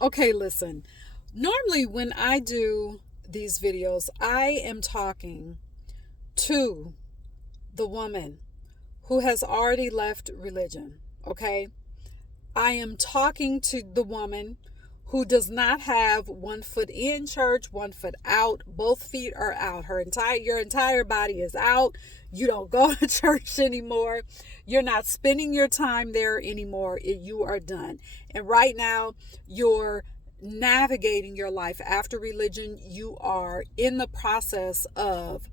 Okay, listen. Normally, when I do these videos, I am talking to the woman who has already left religion. Okay? I am talking to the woman who does not have one foot in church, one foot out. Both feet are out. Your entire body is out. You don't go to church anymore. You're not spending your time there anymore. You are done. And right now, you're navigating your life after religion. You are in the process of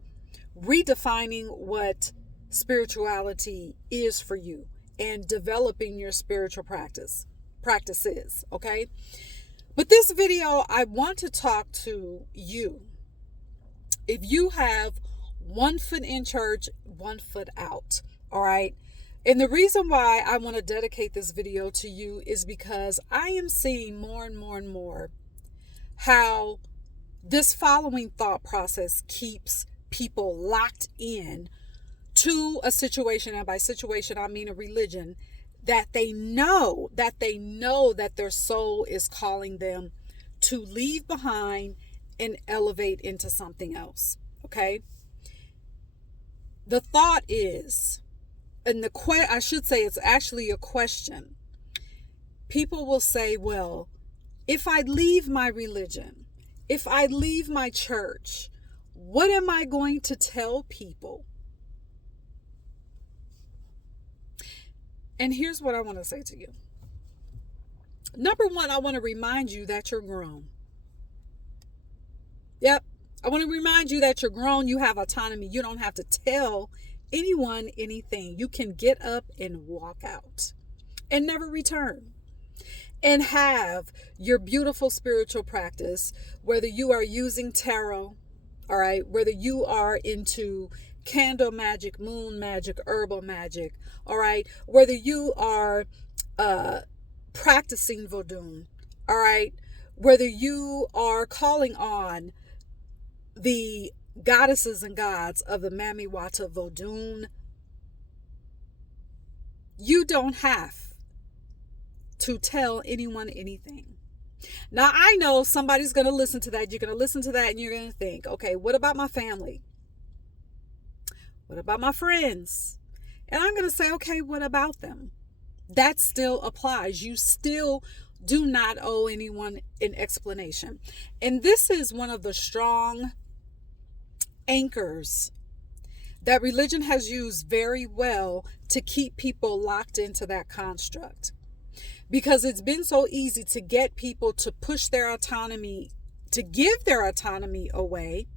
redefining what spirituality is for you and developing your spiritual practices. Okay, but this video, I want to talk to you if you have one foot in church, one foot out. All right, and the reason why I want to dedicate this video to you is because I am seeing more and more and more how this following thought process keeps people locked in to a situation, and by situation I mean a religion that they know that their soul is calling them to leave behind and elevate into something else. Okay, the thought is, and I should say it's actually a question. People will say, well, if I leave my religion, if I leave my church, what am I going to tell people? And here's what I want to say to you. Number one, I want to remind you that you're grown. Yep. I want to remind you that you're grown. You have autonomy. You don't have to tell anyone anything. You can get up and walk out and never return. And have your beautiful spiritual practice, whether you are using tarot, all right, whether you are into candle magic, moon magic, herbal magic, all right, whether you are practicing voodoo, all right, whether you are calling on the goddesses and gods of the Mamiwata voodoo, you don't have to tell anyone anything. Now, I know somebody's going to listen to that. You're going to listen to that and you're going to think, okay, what about my family? What about my friends? And I'm going to say, okay, what about them? That still applies. You still do not owe anyone an explanation. And this is one of the strong anchors that religion has used very well to keep people locked into that construct. Because it's been so easy to get people to push their autonomy, to give their autonomy away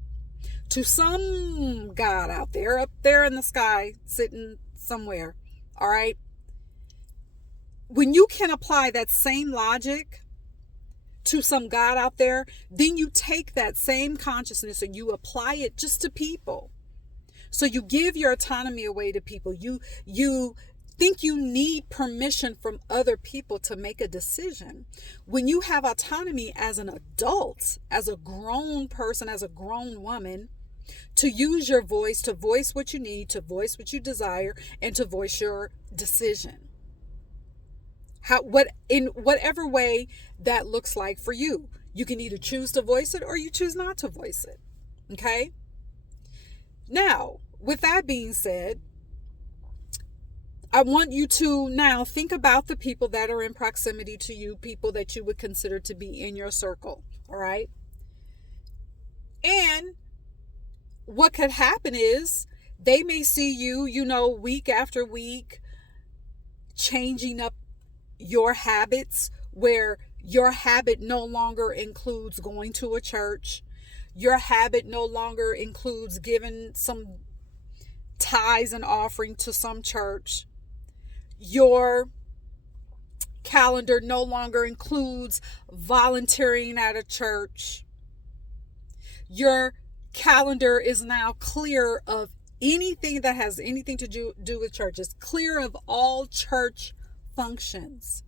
to some God out there, up there in the sky, sitting somewhere. All right. When you can apply that same logic to some God out there, then you take that same consciousness and you apply it just to people. So you give your autonomy away to people. You think you need permission from other people to make a decision. When you have autonomy as an adult, as a grown person, as a grown woman, to use your voice, to voice what you need, to voice what you desire, and to voice your decision. In whatever way that looks like for you. You can either choose to voice it or you choose not to voice it. Okay? Now, with that being said, I want you to now think about the people that are in proximity to you, people that you would consider to be in your circle, all right? And what could happen is they may see you, week after week, changing up your habits, where your habit no longer includes going to a church. Your habit no longer includes giving some tithes and offering to some church. Your calendar no longer includes volunteering at a church. Your calendar is now clear of anything that has anything to do with church. It's clear of all church functions.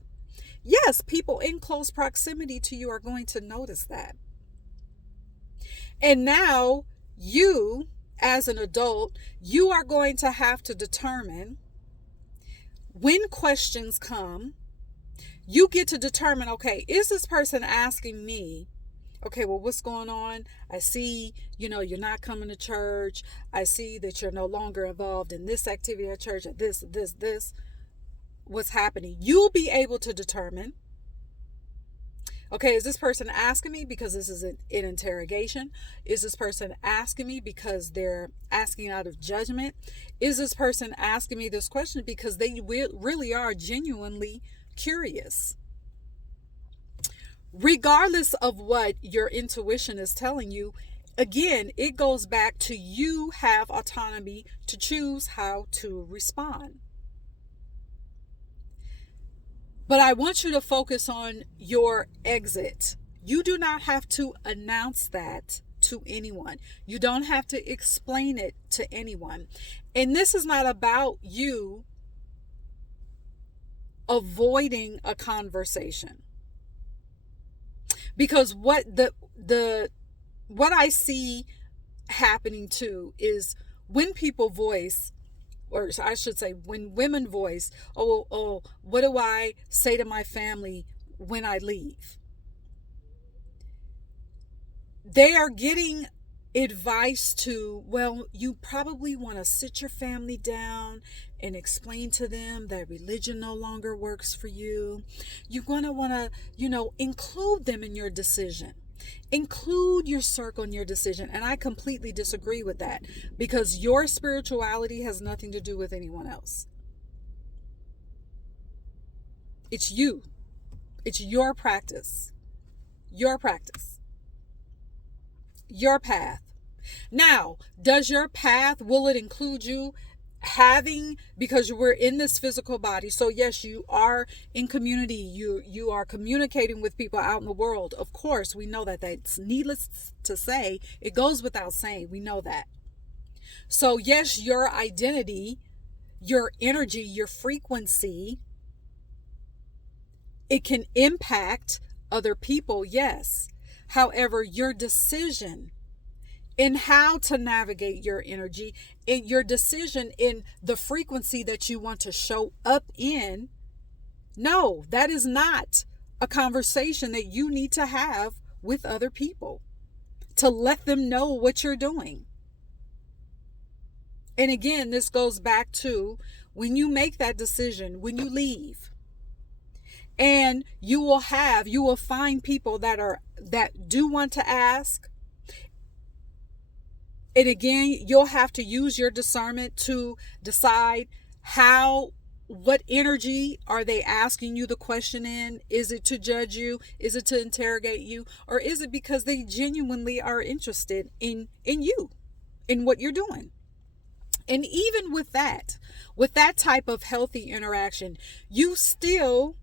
Yes, people in close proximity to you are going to notice that. And now you, as an adult, you are going to have to determine, when questions come, You get to determine, okay, is this person asking me, okay, well, what's going on? I see, you're not coming to church. I see that you're no longer involved in this activity at church, at this. What's happening? You'll be able to determine, okay, is this person asking me because this is an interrogation? Is this person asking me because they're asking out of judgment? Is this person asking me this question because they really are genuinely curious? Regardless of what your intuition is telling you, again, it goes back to you have autonomy to choose how to respond. But I want you to focus on your exit. You do not have to announce that to anyone. You don't have to explain it to anyone. And this is not about you avoiding a conversation. Because what I see happening too is when people voice, or I should say when women voice, oh, what do I say to my family when I leave? They are getting advice to, well, you probably want to sit your family down and explain to them that religion no longer works for you. You're going to want to, include them in your decision. Include your circle in your decision. And I completely disagree with that, because your spirituality has nothing to do with anyone else. It's you. It's your practice. Your practice. Your path. Now, does your path, will it include you having, because we're in this physical body, so yes, you are in community, you are communicating with people out in the world. Of course, we know that. That's needless to say. It goes without saying. We know that. So yes, your identity, your energy, your frequency, it can impact other people, yes. However, your decision in how to navigate your energy, in your decision in the frequency that you want to show up in, no, that is not a conversation that you need to have with other people to let them know what you're doing. And again, this goes back to when you make that decision, when you leave, and you will find people that do want to ask. And again, you'll have to use your discernment to decide what energy are they asking you the question in? Is it to judge you? Is it to interrogate you? Or is it because they genuinely are interested in you, in what you're doing? And even with that type of healthy interaction, you still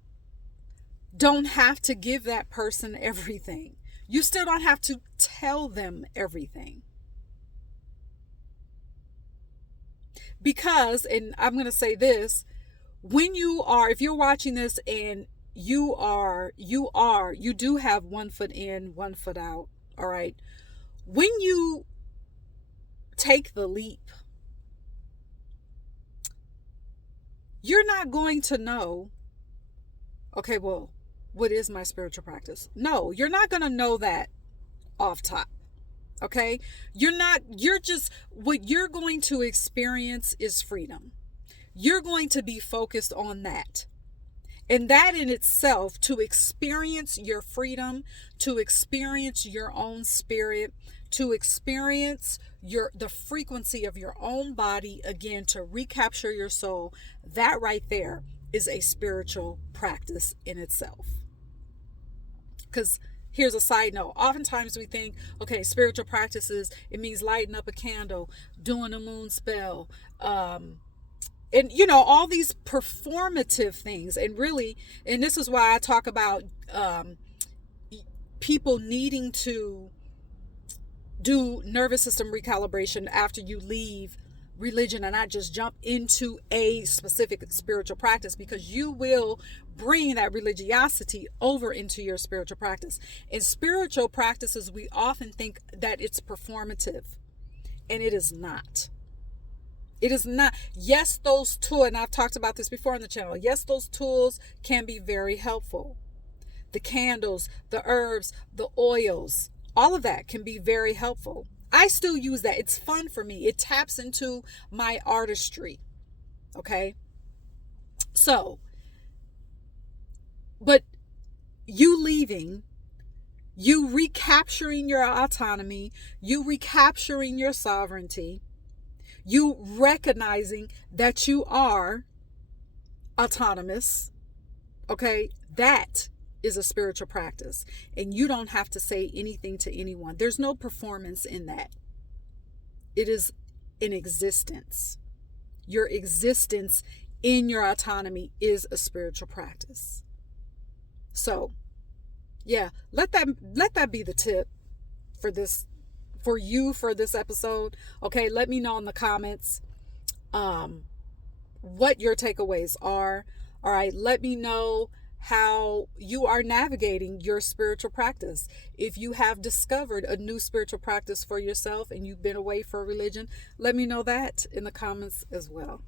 don't have to give that person everything. You still don't have to tell them everything. Because, and I'm going to say this, if you're watching this and you do have one foot in, one foot out, all right? When you take the leap, you're not going to know, okay, well, what is my spiritual practice? No, you're not going to know that off top. Okay? What you're going to experience is freedom. You're going to be focused on that. And that in itself, to experience your freedom, to experience your own spirit, to experience the frequency of your own body, again, to recapture your soul, that right there is a spiritual practice in itself. Because here's a side note. Oftentimes we think, okay, spiritual practices, it means lighting up a candle, doing a moon spell, and all these performative things. And really, and this is why I talk about people needing to do nervous system recalibration after you leave religion and not just jump into a specific spiritual practice, because you will bring that religiosity over into your spiritual practice. In spiritual practices, we often think that it's performative, and it is not. It is not. Yes, those tools, and I've talked about this before on the channel. Yes, those tools can be very helpful. The candles, the herbs, the oils, all of that can be very helpful. I still use that. It's fun for me. It taps into my artistry. Okay? So, but you leaving, you recapturing your autonomy, you recapturing your sovereignty, you recognizing that you are autonomous, okay? That is a spiritual practice. And you don't have to say anything to anyone. There's no performance in that. It is an existence. Your existence in your autonomy is a spiritual practice. So, yeah, let that be the tip for this, for you, for this episode. Okay, let me know in the comments what your takeaways are. All right, let me know how you are navigating your spiritual practice. If you have discovered a new spiritual practice for yourself and you've been away for religion, let me know that in the comments as well.